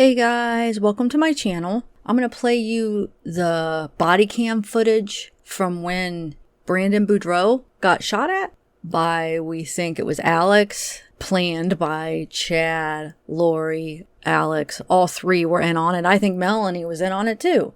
Hey guys, welcome to my channel. I'm going to play you the body cam footage from when Brandon Boudreaux got shot at by, we think it was Alex, planned by Chad, Lori, Alex. All three were in on it. I think Melanie was in on it too.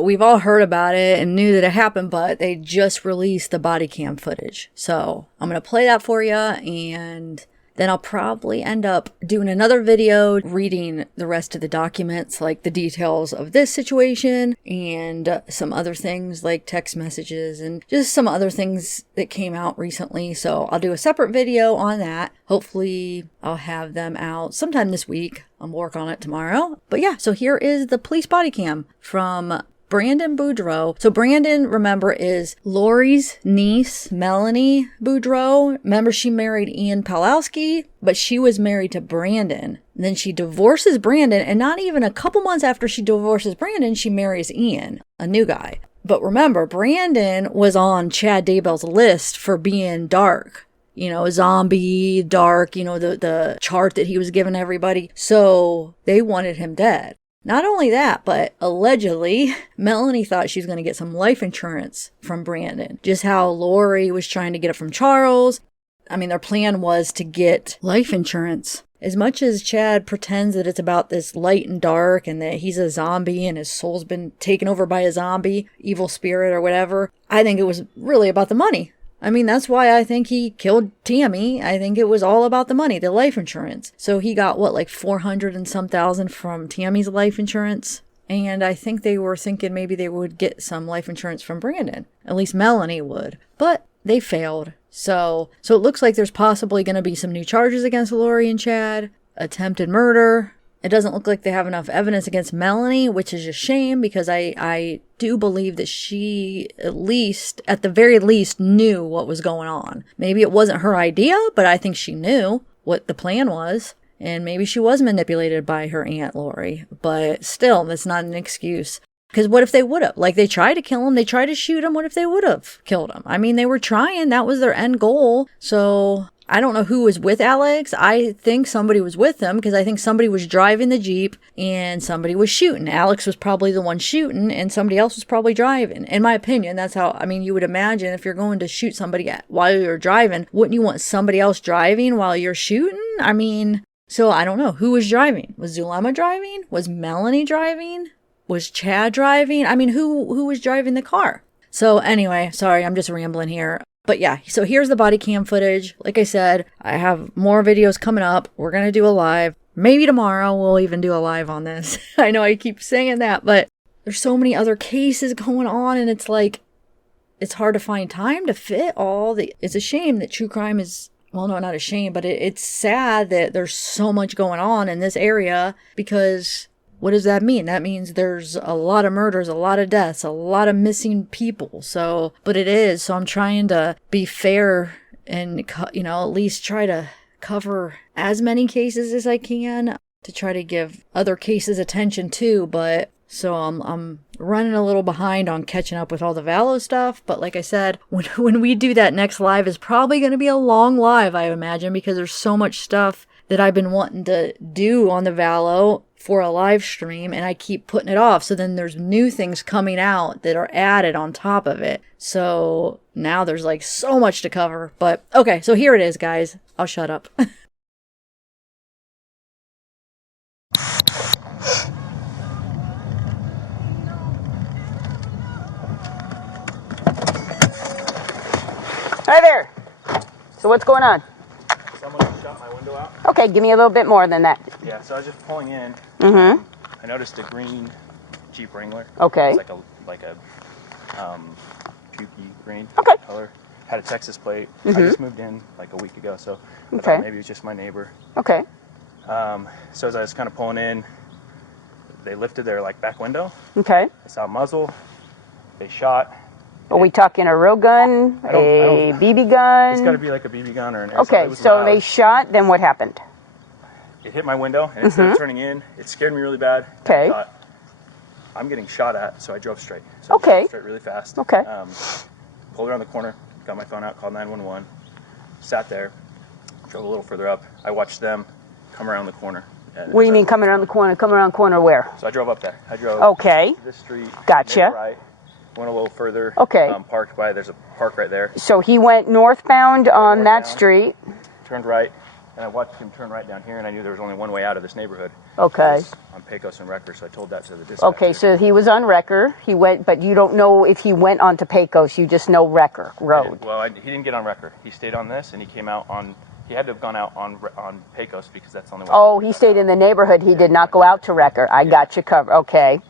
We've all heard about it and knew that it happened, but they just released the body cam footage. So I'm going to play that for you, and then I'll probably end up doing another video reading the rest of the documents, like the details of this situation and some other things like text messages and just some other things that came out recently. So I'll do a separate video on that. Hopefully I'll have them out sometime this week. I'll work on it tomorrow. But yeah, so here is the police body cam from Brandon Boudreaux. So Brandon, remember, is Lori's niece, Melanie Boudreaux. Remember, she married Ian Pawlowski, but she was married to Brandon. And then she divorces Brandon, and not even a couple months after she divorces Brandon, she marries Ian, a new guy. But remember, Brandon was on Chad Daybell's list for being dark. You know, zombie, dark, you know, the chart that he was giving everybody. So they wanted him dead. Not only that, but allegedly, Melanie thought she was going to get some life insurance from Brandon. Just how Lori was trying to get it from Charles. I mean, their plan was to get life insurance. As much as Chad pretends that it's about this light and dark and that he's a zombie and his soul's been taken over by a zombie, evil spirit or whatever, I think it was really about the money. I mean, that's why I think he killed Tammy. I think it was all about the money, the life insurance. So he got, what, like 400 and some thousand from Tammy's life insurance? And I think they were thinking maybe they would get some life insurance from Brandon. At least Melanie would. But they failed. So it looks like there's possibly going to be some new charges against Lori and Chad. Attempted murder. It doesn't look like they have enough evidence against Melanie, which is a shame because I do believe that she at the very least, knew what was going on. Maybe it wasn't her idea, but I think she knew what the plan was. And maybe she was manipulated by her Aunt Lori. But still, that's not an excuse. Because what if they would have? Like, they tried to kill him. They tried to shoot him. What if they would have killed him? I mean, they were trying. That was their end goal. So I don't know who was with Alex. I think somebody was with him because I think somebody was driving the Jeep and somebody was shooting. Alex was probably the one shooting and somebody else was probably driving. In my opinion, that's how, I mean, you would imagine if you're going to shoot somebody while you're driving, wouldn't you want somebody else driving while you're shooting? I mean, so I don't know. Who was driving? Was Zulema driving? Was Melanie driving? Was Chad driving? I mean, who was driving the car? So anyway, sorry, I'm just rambling here. But yeah, so here's the body cam footage. Like I said, I have more videos coming up. We're going to do a live. Maybe tomorrow we'll even do a live on this. I know I keep saying that, but there's so many other cases going on, and it's like, it's hard to find time to fit all the... It's a shame that true crime is... Well, no, not a shame, but it's sad that there's so much going on in this area because... What does that mean? That means there's a lot of murders, a lot of deaths, a lot of missing people. So, but it is. So I'm trying to be fair and, you know, at least try to cover as many cases as I can to try to give other cases attention too. But so I'm running a little behind on catching up with all the Vallow stuff. But like I said, when we do that next live is probably going to be a long live, I imagine, because there's so much stuff that I've been wanting to do on the Vallow for a live stream, and I keep putting it off. So then there's new things coming out that are added on top of it. So now there's like so much to cover. But okay, so here it is, guys. I'll shut up. Hi there. So what's going on? Someone just shot my window out. Okay, give me a little bit more than that. Yeah, so I was just pulling in. Mm-hmm. I noticed a green Jeep Wrangler. Okay. It's like a pukey green Okay. color. Had a Texas plate. Mm-hmm. I just moved in like a week ago, so I Okay. thought maybe it was just my neighbor. Okay. So as I was kind of pulling in, they lifted their like back window. Okay. I saw a muzzle. They shot. Are we talking a real gun, a BB gun? It's got to be like a BB gun or an airsoft. Okay, so they shot, then what happened? It hit my window, and instead of turning in, it scared me really bad. Okay. I thought, I'm getting shot at, so I drove straight. So Okay. I drove straight really fast. Okay. Pulled around the corner, got my phone out, called 911, sat there, drove a little further up. I watched them come around the corner, What do you mean coming around the corner? Coming around the corner where? So I drove up there. I drove this street. Gotcha. Right. Went a little further. Okay. Parked by, there's a park right there. So he went northbound on that street. Turned right. And I watched him turn right down here, and I knew there was only one way out of this neighborhood. Okay. On Pecos and Wrecker, so I told that to the dispatcher. Okay, so he was on Wrecker. He went, but you don't know if he went onto Pecos. You just know Wrecker Road. He didn't get on Wrecker. He stayed on this, and he came out on. He had to have gone out on Pecos because that's the only way. Oh, he stayed in the neighborhood. He did not go out to Wrecker. I got you covered. Okay.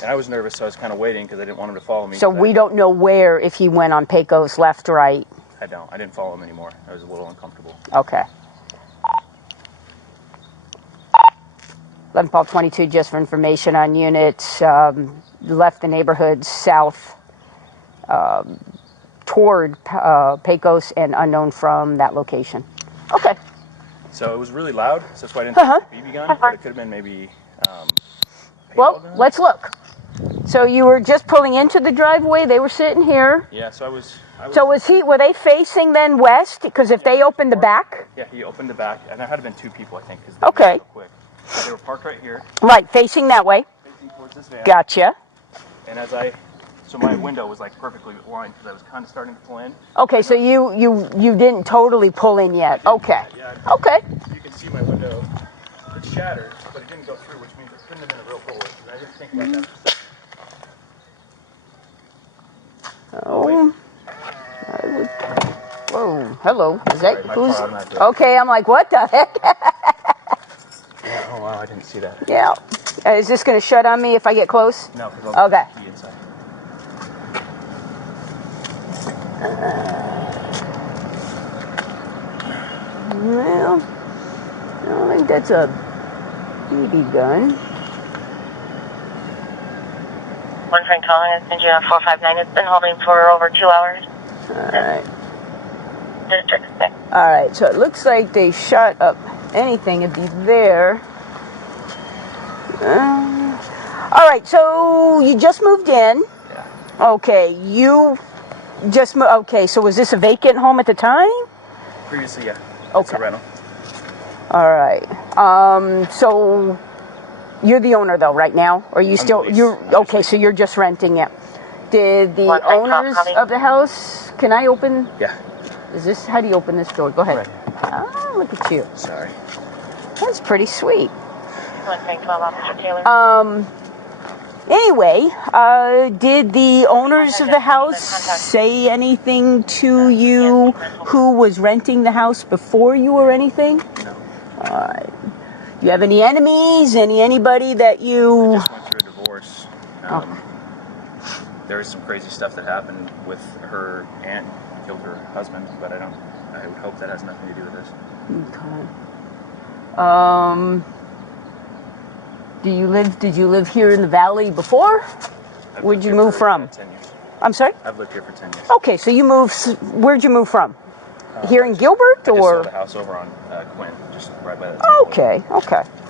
And I was nervous, so I was kind of waiting because I didn't want him to follow me. So we don't know where, if he went on Pecos, left, right. I don't. I didn't follow him anymore. I was a little uncomfortable. Okay. 11 Paul 22, just for information on units, left the neighborhood south toward Pecos and unknown from that location. Okay. So it was really loud, so that's why I didn't think BB gun, but it could have been maybe well, gun. Let's look. So you were just pulling into the driveway, they were sitting here. Yeah, so I was So were they facing then west? Because if they opened the back? Yeah, he opened the back, and there had been 2 people, I think, because okay. Real quick. So they were parked right here. Right, facing that way. Facing towards this van. Gotcha. And so my window was like perfectly aligned because I was kind of starting to pull in. Okay, so you didn't totally pull in yet. Okay. Yeah, okay. You can see my window. It's shattered, but it didn't go through, which means it couldn't have been a real bullet. I didn't think about that. Oh. Whoa, hello. Is that who's? Okay, I'm like, what the heck? Yeah, oh wow, I didn't see that. Yeah. Is this going to shut on me if I get close? No, because I'll okay. put the key inside. Well, I don't think that's a BB gun. One friend calling us, engine 459. It's been holding for over 2 hours. Alright. District 6. Alright, so it looks like they shot up anything. It'd be there. Alright, so you just moved in. Yeah. Okay, you just moved. Okay, so was this a vacant home at the time? Previously, yeah. Okay. It's a rental. Alright. So you're the owner though right now? Or you okay, so you're just renting it. Did the owners of the house, can I open? Yeah. How do you open this door? Go ahead. Right. Ah, look at you. Sorry. That's pretty sweet. 112, Officer Taylor. Anyway, did the owners of the house say anything to you who was renting the house before you or anything? No. Do you have any enemies? Anybody that you... I just went through a divorce. There was some crazy stuff that happened with her aunt, killed her husband, but I would hope that has nothing to do with this. Okay. Did you live here in the valley before? Where'd you move from? 10 years. I'm sorry? I've lived here for 10 years. Okay, so you moved, where'd you move from? Here in Gilbert, I just or? sold a house over on Quinn, just right by that. Okay.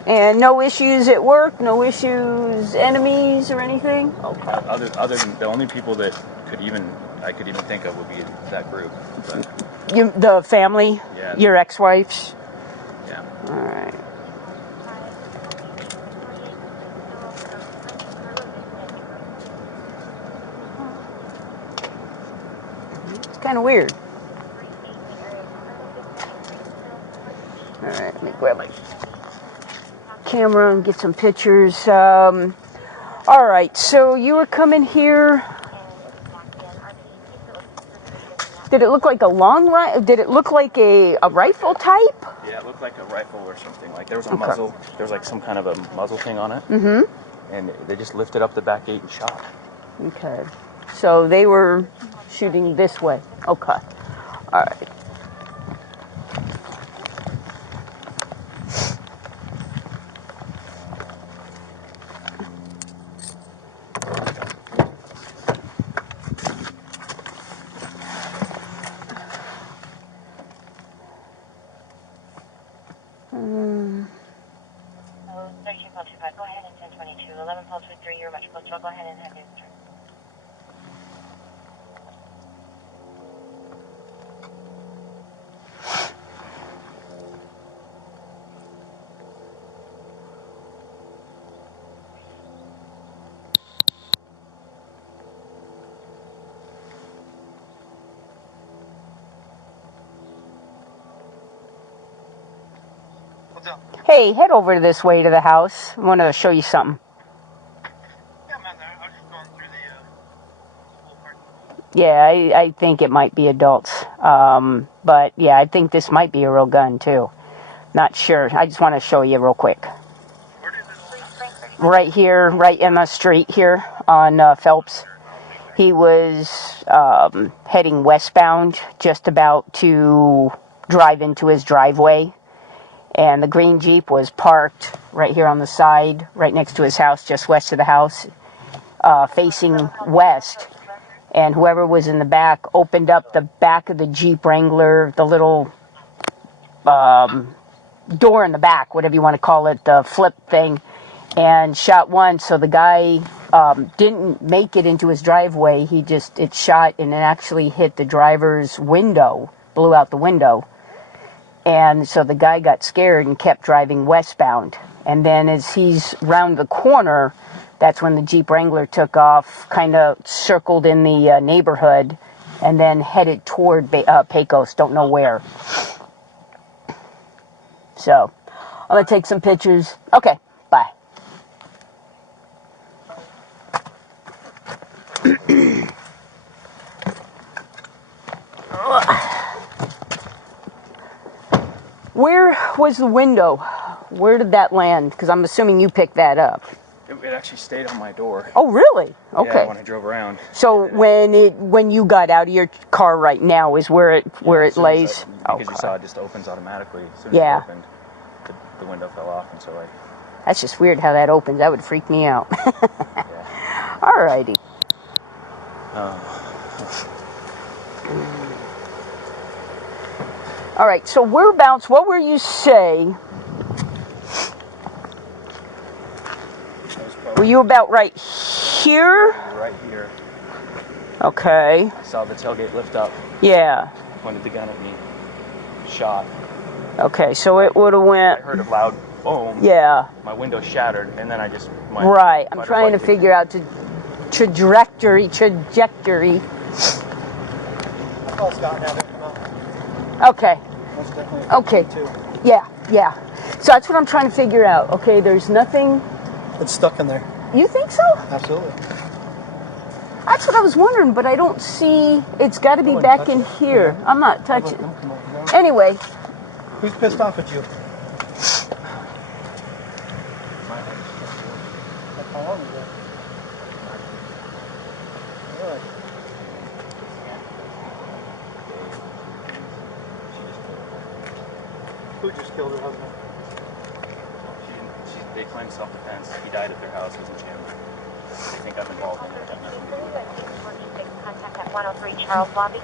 And no issues at work, no issues, enemies or anything? Okay. Other than the only people that I could even think of would be that group. But, the family? Yeah. Your ex-wife's? Yeah. All right. It's kind of weird. All right, let me grab my camera and get some pictures. All right, so you were coming here. Did it look like a long rifle? Did it look like a rifle type? Yeah, it looked like a rifle or something. Like there was a muzzle. There was like some kind of a muzzle thing on it. Mm-hmm. And they just lifted up the back gate and shot. Okay. So they were shooting this way. Okay. All right. Go ahead and 1022. 11 Paul 23, you're much closer. I'll go ahead and have you turn. What's up? Hey, head over this way to the house. I want to show you something. Yeah, I'm not there. I was just going through the whole park. Yeah, I think it might be adults. But yeah, I think this might be a real gun too. Not sure. I just want to show you real quick. Right here, right in the street here on Phelps. He was heading westbound, just about to drive into his driveway. And the green Jeep was parked right here on the side, right next to his house, just west of the house, facing west. And whoever was in the back opened up the back of the Jeep Wrangler, the little door in the back, whatever you want to call it, the flip thing, and shot one. So the guy didn't make it into his driveway. It shot and it actually hit the driver's window, blew out the window. And so the guy got scared and kept driving westbound. And then as he's round the corner, that's when the Jeep Wrangler took off, kind of circled in the neighborhood, and then headed toward Pecos, don't know where. So, I'm going to take some pictures. Okay, bye. Where was the window? Where did that land? Because I'm assuming you picked that up. It actually stayed on my door. Oh, really? Okay. Yeah, when I drove around. So when you got out of your car right now is where it lays? Because you saw it just opens automatically. As soon as Yeah. it opened, the window fell off, and so That's just weird how that opens. That would freak me out. yeah. Alrighty. All right, so whereabouts, what were you say? Were you about right here? Right here. Okay. I saw the tailgate lift up. Yeah. Pointed the gun at me. Shot. Okay, so it would have I went. heard a loud boom. Yeah. My window shattered, and then I just. Right. I'm trying to figure out the trajectory. I call Scott now to come out. Okay. That's definitely Okay. too. Yeah. So that's what I'm trying to figure out. Okay, there's nothing. It's stuck in there. You think so? Absolutely. That's what I was wondering, but I don't see. It's got to be wouldn't back touch in it. here. Yeah. I'm not touching. Come on. Anyway. Who's pissed off at you? How long is that? Really? Who just killed her husband? They claim self-defense. He died at their house. Wasn't jammed. They think I'm involved in it. Got nothing to do with it. Contact at 103 Charles Lobby.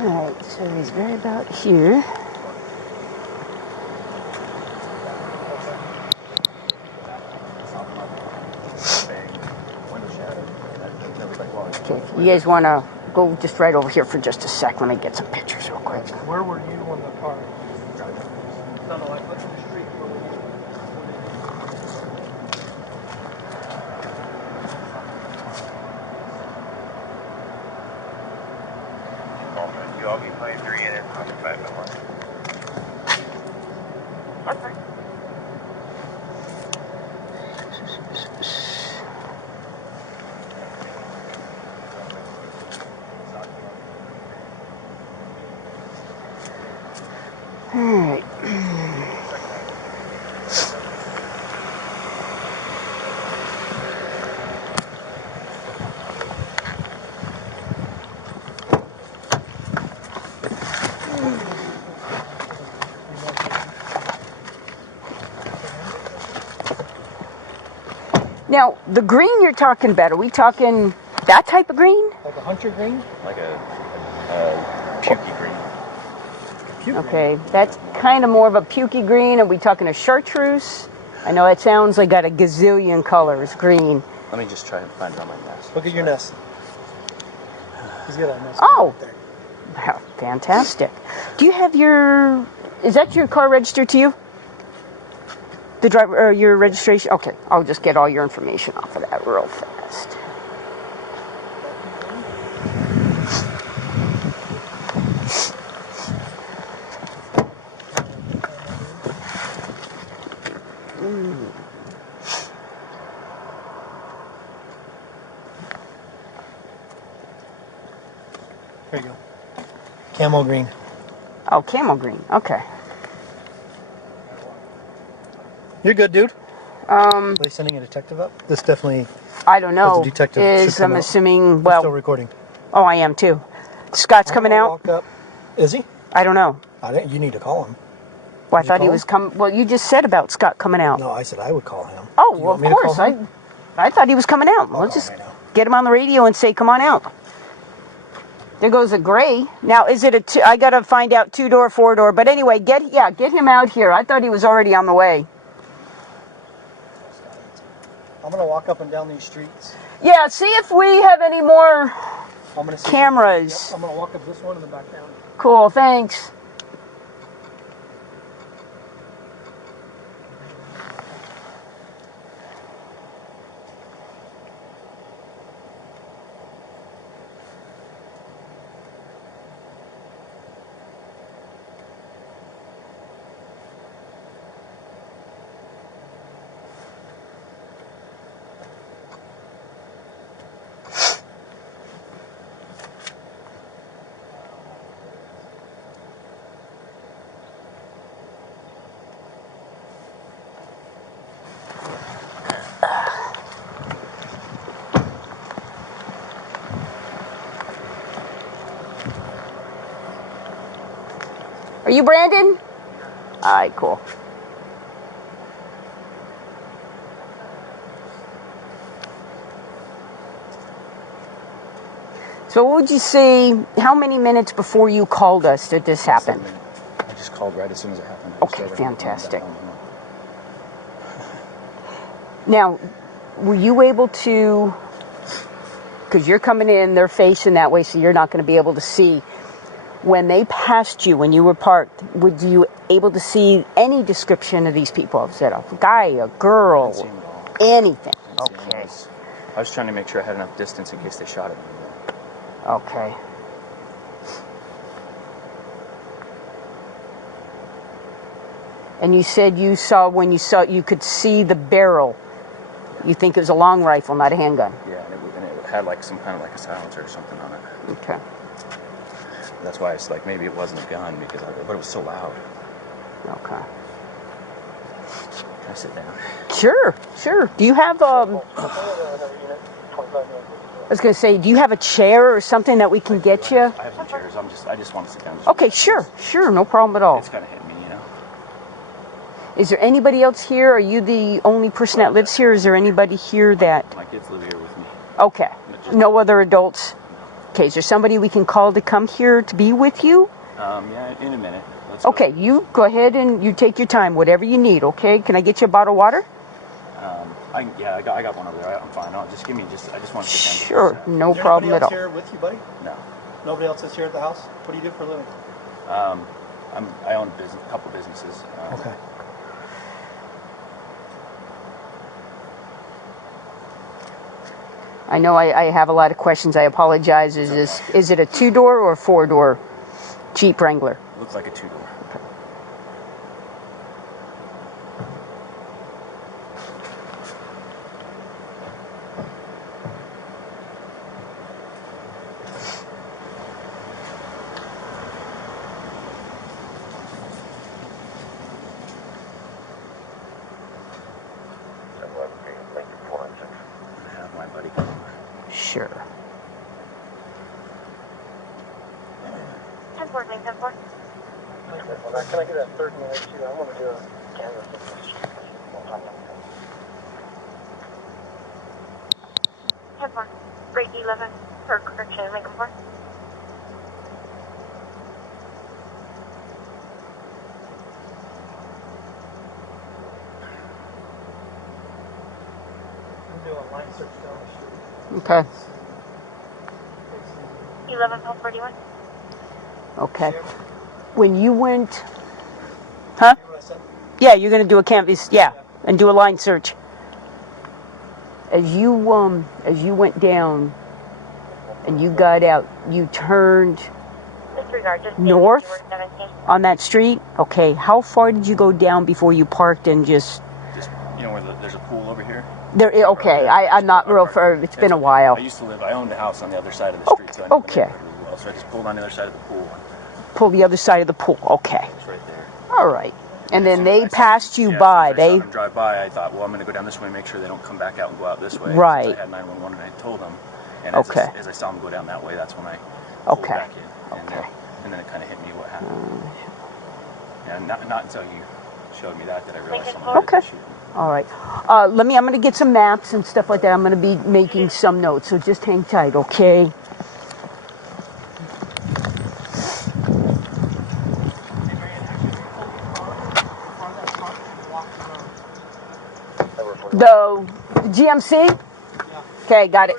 Alright, so he's right about here. Okay, you guys want to go just right over here for just a sec. Let me get some pictures real quick. Where were you when the car? No, I put in the street. Where were you? You all be playing 3 in it on the 5-1. Alright. Now, the green you're talking about, are we talking that type of green? Like a hunter green? Like a Pukey green. Okay, that's kind of more of a pukey green. Are we talking a chartreuse? I know it sounds like got a gazillion colors, green. Let me just try and find it on my nest. Look at your nest. He's got a nest. Oh, Right there. wow, fantastic. Do you have your, is that your car registered to you? The driver, or your registration? Okay, I'll just get all your information off of that real fast. There you go. Camel green. Oh, camel green. Okay. You're good, dude. Are they sending a detective up? This definitely. I don't know. The detective should Is come I'm out. assuming. I'm Well, still recording. oh, I am too. Scott's coming I'll out. Walk up. Is he? I don't know. You need to call him. Well, I Did you thought he call was him? coming. Well, you just said about Scott coming out. No, I said I would call him. Oh, Do you well, want of me to call course. him? I thought he was coming out. I'll Let's call just him right now. get him on the radio and say, "Come on out." There goes a gray. Now, is it a two? I gotta find out 2-door, 4-door. But anyway, get him out here. I thought he was already on the way. I'm gonna walk up and down these streets. Yeah, see if we have any more I'm gonna see cameras. Yep, I'm gonna walk up this one and then back down. Cool, thanks. Are you Brandon? All right, cool. So what would you say, how many minutes before you called us did this happen? I just called right as soon as it happened. Okay, fantastic. Now, were you able to, because you're coming in, they're facing that way, so you're not going to be able to see. When they passed you, when you were parked, were you able to see any description of these people? Was it a guy, a girl, anything? Okay. I was trying to make sure I had enough distance in case they shot at me. Okay. And you said you saw, when you saw, you could see the barrel. You think it was a long rifle, not a handgun? Yeah, and it had like some kind of like a silencer or something on it. Okay. That's why it's like maybe it wasn't a gun but it was so loud. Okay. Can I sit down? Sure. Do you have I was going to say, do you have a chair or something that we can get you? I have some chairs. I just want to sit down. Okay, sure, no problem at all. It's kind of hit me, you know. Is there anybody else here? Are you the only person that lives here? Is there anybody here that? My kids live here with me. Okay. No other adults? Okay, is there somebody we can call to come here to be with you? Yeah, in a minute. Okay, you go ahead and you take your time, whatever you need, okay? Can I get you a bottle of water? I got one over there. I'm fine. No, just give me I just want to sit down. Sure, no problem at all. Is there anybody else here with you, buddy? No. Nobody else is here at the house? What do you do for a living? I own a couple businesses. Okay. I know I have a lot of questions. I apologize. Is it a 2-door or a 4-door Jeep Wrangler? It looks like a 2-door. Sure. 10-4, link 10-4. Can I get that third one too? I want to do a camera. 10-4. Break 11 for correction, link 4. Okay. 11-41. Okay. When you went, huh? Yeah, you're gonna do a canvas, yeah, and do a line search. As you went down and you got out, you turned Disregard, just north on that street. Okay, how far did you go down before you parked and just? You know where there's a pool over here? There. Okay, I'm not real far. It's been a while. I owned a house on the other side of the street, so I know the neighborhood really well. So I just pulled on the other side of the pool. Pull the other side of the pool. Okay. It's right there. All right. And then they passed you by. As I saw them drive by, I thought, well, I'm going to go down this way and make sure they don't come back out and go out this way. Right. Since I had 911 and I told them. And as I saw them go down that way, that's when I pulled back in. And then it kind of hit me what happened. And not until you showed me that I realized someone had shooting. All right. I'm going to get some maps and stuff like that. I'm going to be making some notes, so just hang tight, okay? The GMC? Yeah. Okay, got it.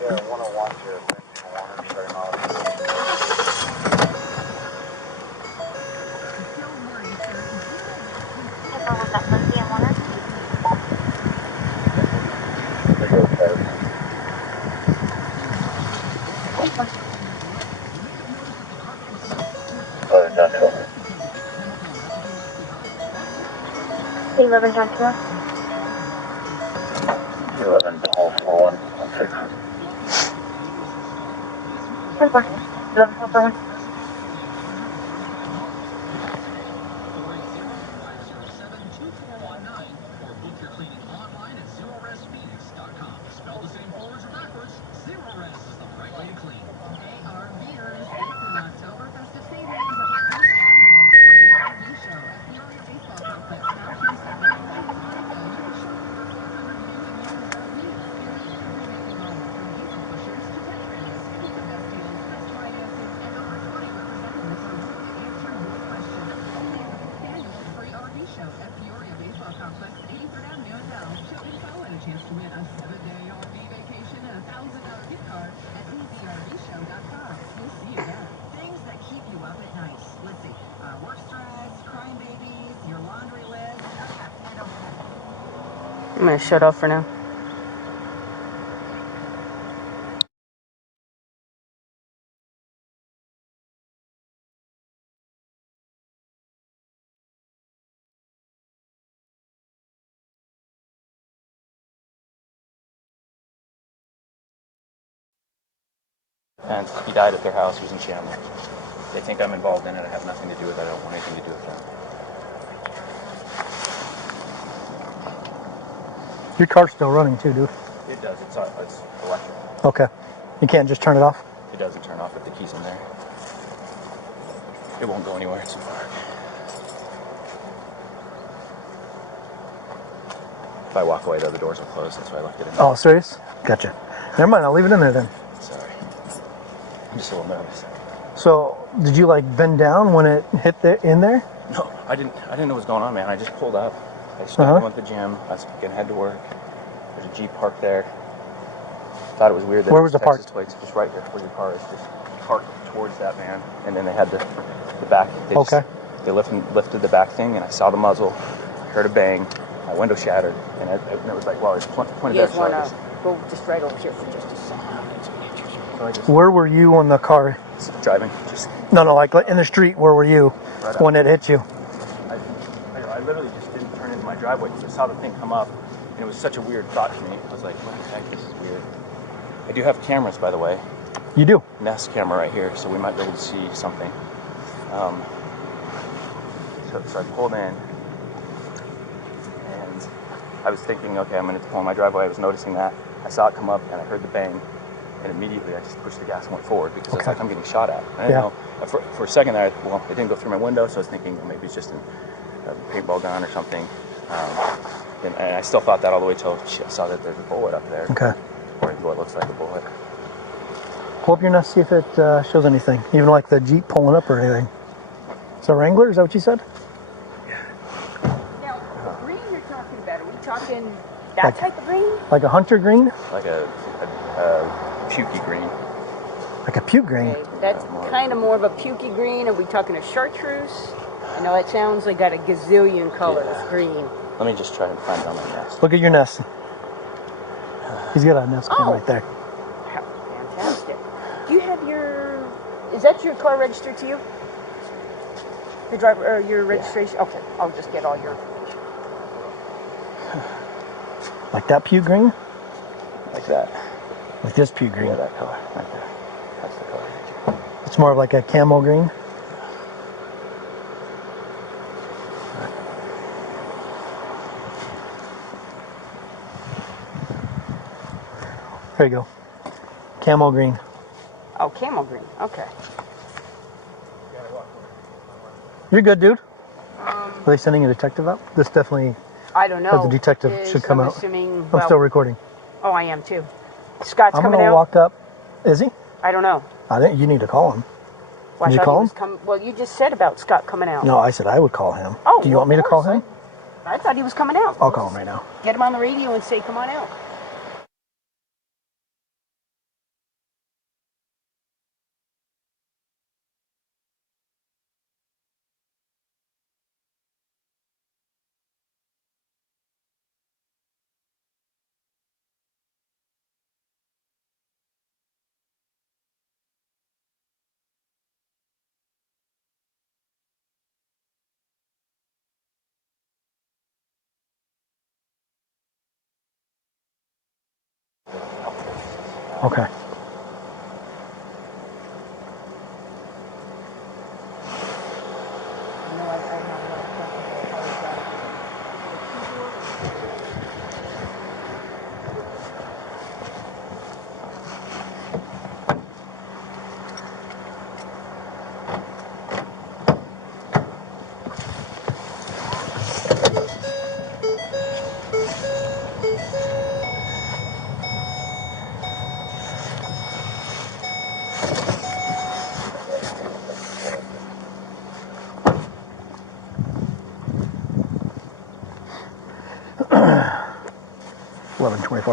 Yeah, 101 here. Very mild. Was that Lindsay and Warner? Industrial. 11 Joshua. 11 41. 11 I'm going to shut off for now. And he died at their house. He was in Chandler. They think I'm involved in it. I have nothing to do with it. I don't want anything to do with them. Your car's still running too, dude. It does. It's electric. Okay. You can't just turn it off? It doesn't turn off with the keys in there. It won't go anywhere. It's too far. If I walk away, the other doors will close. That's why I left it in there. Oh, serious? Gotcha. Never mind. I'll leave it in there then. Sorry. I'm just a little nervous. So, did you like bend down when it hit in there? No, I didn't know what was going on, man. I just pulled up. I stopped at the gym. I was going to head to work. There's a Jeep parked there. Thought it was weird that where was the park? Plates just right here where your car is, just parked towards that van, and then they had the back. They lifted the back thing, and I saw the muzzle, heard a bang, my window shattered, and it was like, wow, there's plenty of You guys want to go just right over here for just a second? Where were you on the car? Driving. No, like in the street. Where were you when it hit you? I literally just didn't turn into my driveway because I saw the thing come up, and it was such a weird thought to me. I was like, what the heck, this is weird. I do have cameras, by the way. You do? Nest camera right here, so we might be able to see something. So I pulled in, and I was thinking, okay, I'm going to pull in my driveway. I was noticing that. I saw it come up, and I heard the bang, and immediately I just pushed the gas and went forward because I was like, I'm getting shot at. I didn't know. For a second there, it didn't go through my window, so I was thinking maybe it's just a paintball gun or something. And I still thought that all the way till I saw that there's a bullet up there. Okay. Or what looks like a bullet. Pull up your Nest, see if it shows anything. Even like the Jeep pulling up or anything. It's a Wrangler, is that what you said? Now, the green you're talking about, are we talking That type of green? Like a hunter green? Like a pukey green. Like a puke green? Okay, that's kind of more of a pukey green. Are we talking a chartreuse? I know it sounds like got a gazillion colors, green. Let me just try and find it on my nest. Look at your nest. He's got a nest cam right there. Fantastic. Do you have your... Is that your car registered to you? The driver, or your registration? Okay, I'll just get all your information. Like that puke green? Like that. Like this puke green? Yeah, that color. Right there. That's the color. It's more of like a camel green? There you go. Camel green. Oh, camel green. Okay. You're good, dude. Are they sending a detective out? This definitely... I don't know. The detective should come I'm out. Assuming, I'm still recording. Oh, I am too. Scott's I'm coming gonna out? walk up. Is he? I don't know. I think you need to call him. Well, Did you call him? Well, you just said about Scott coming out. No, I said I would call him. Oh, do you want me to call him? I thought he was coming out. I'll call him right now. Get him on the radio and say, come on out. Okay.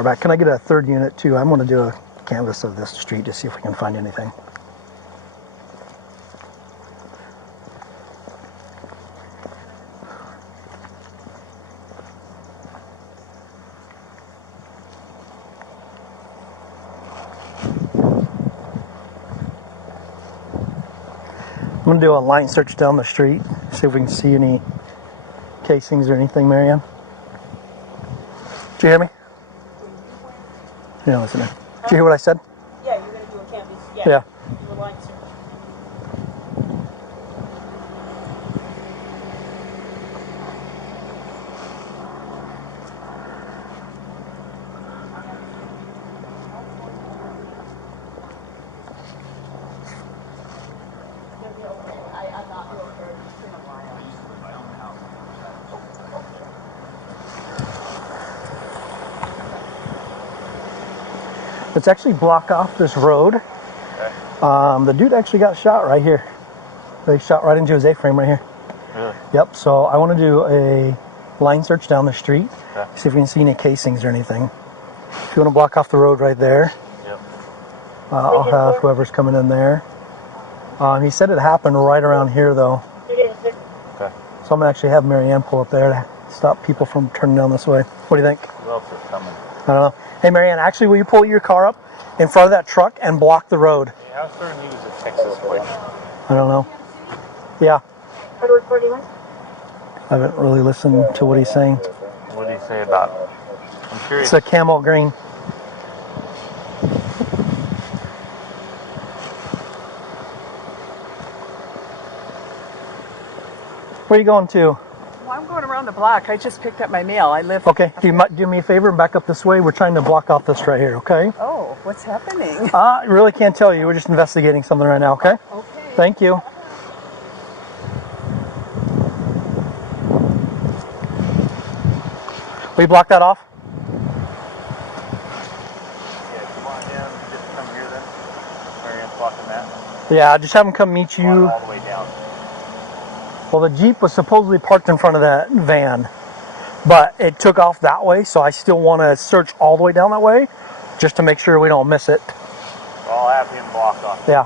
Back. Can I get a third unit too? I'm going to do a canvas of this street to see if we can find anything. I'm going to do a line search down the street, see if we can see any casings or anything, Marianne. Did you hear me? Yeah, listening. Did you hear what I said? Yeah, you're going to do a canvas. Yeah. Do a line search. Let's actually block off this road. Okay. The dude actually got shot right here. They shot right into his A-frame right here. Really? Yep, so I want to do a line search down the street. Okay. See if we can see any casings or anything. If you want to block off the road right there. Yep. I'll have whoever's coming in there. He said it happened right around here though. Okay. So I'm going to actually have Marianne pull up there to stop people from turning down this way. What do you think? Who else is coming? I don't know. Hey Marianne, actually will you pull your car up in front of that truck and block the road? Yeah, I was certain he was a Texas boy. I don't know. Yeah. What are recording with? I haven't really listened to what he's saying. What did he say about? I'm curious. It's a camel green. Where are you going to? Well, I'm going around the block. I just picked up my mail. I live... Okay, do you do me a favor and back up this way? We're trying to block off this right here, okay? Oh, what's happening? I really can't tell you. We're just investigating something right now, okay? Okay. Thank you. Will you block that off? Yeah, come on down. Just come here then. Marianne's blocking that. Yeah, just have him come meet you. All the way down. Well, the Jeep was supposedly parked in front of that van. but it took off that way, so I still want to search all the way down that way just to make sure we don't miss it. I'll have him block off. Yeah.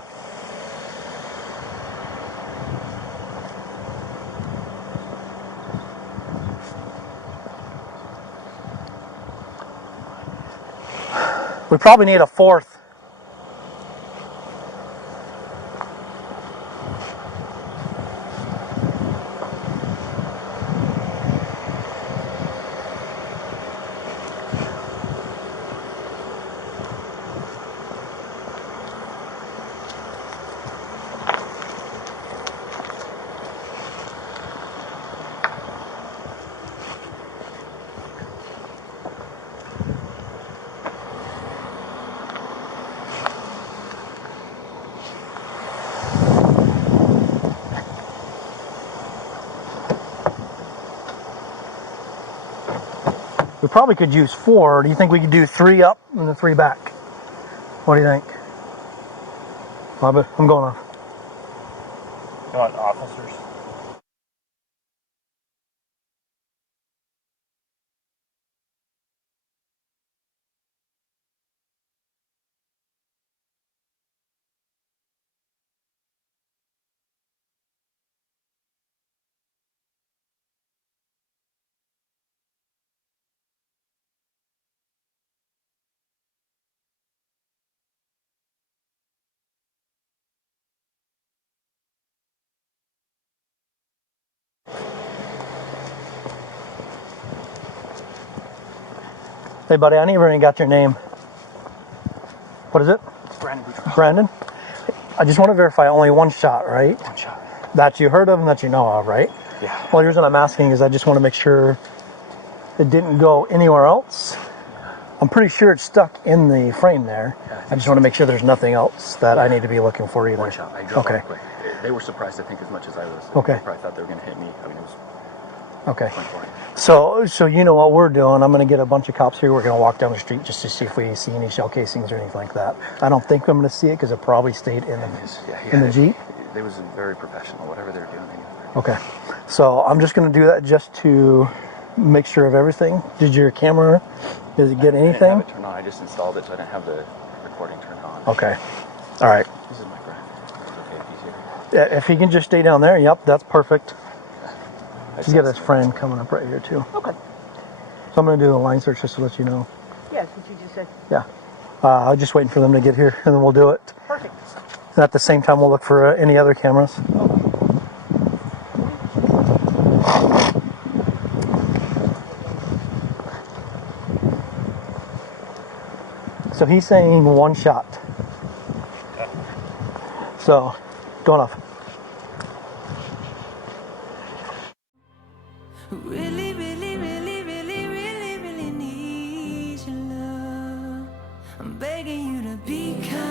We probably need a fourth. We probably could use 4. Do you think we could do 3 up and then 3 back? What do you think? I'm going off. You want officers? Hey, buddy, I never even got your name. What is it? It's Brandon Boudreaux. Brandon? I just want to verify only 1 shot, right? 1 shot. That you heard of and that you know of, right? Yeah. Well, the reason I'm asking is I just want to make sure it didn't go anywhere else. I'm pretty sure it's stuck in the frame there. Yeah, I just want to make sure there's nothing else that I need to be looking for either. 1 shot. I drove Okay. off quick. They were surprised, I think, as much as I was. Okay. They probably thought they were going to hit me. I mean, it was Okay. 24. So you know what we're doing. I'm going to get a bunch of cops here. We're going to walk down the street just to see if we see any shell casings or anything like that. I don't think I'm going to see it because it probably stayed in the Jeep. They was very professional. Whatever they were doing, they knew. Okay. So I'm just going to do that just to make sure of everything. Did your camera, does it get I anything? didn't have it turned on. I just installed it, so I didn't have the recording turned on. Okay. All right. This is my friend. It's okay if he's here. If he can just stay down there, yep, that's perfect. I He's got his friend coming up right here too. Okay. So I'm going to do a line search just to let you know. Yes, what you just said. Yeah. I'm just waiting for them to get here and then we'll do it. Perfect. And at the same time, we'll look for any other cameras. So he's saying 1 shot. So, going off. Really, really, really, really, really, really need your love. I'm begging you to be kind.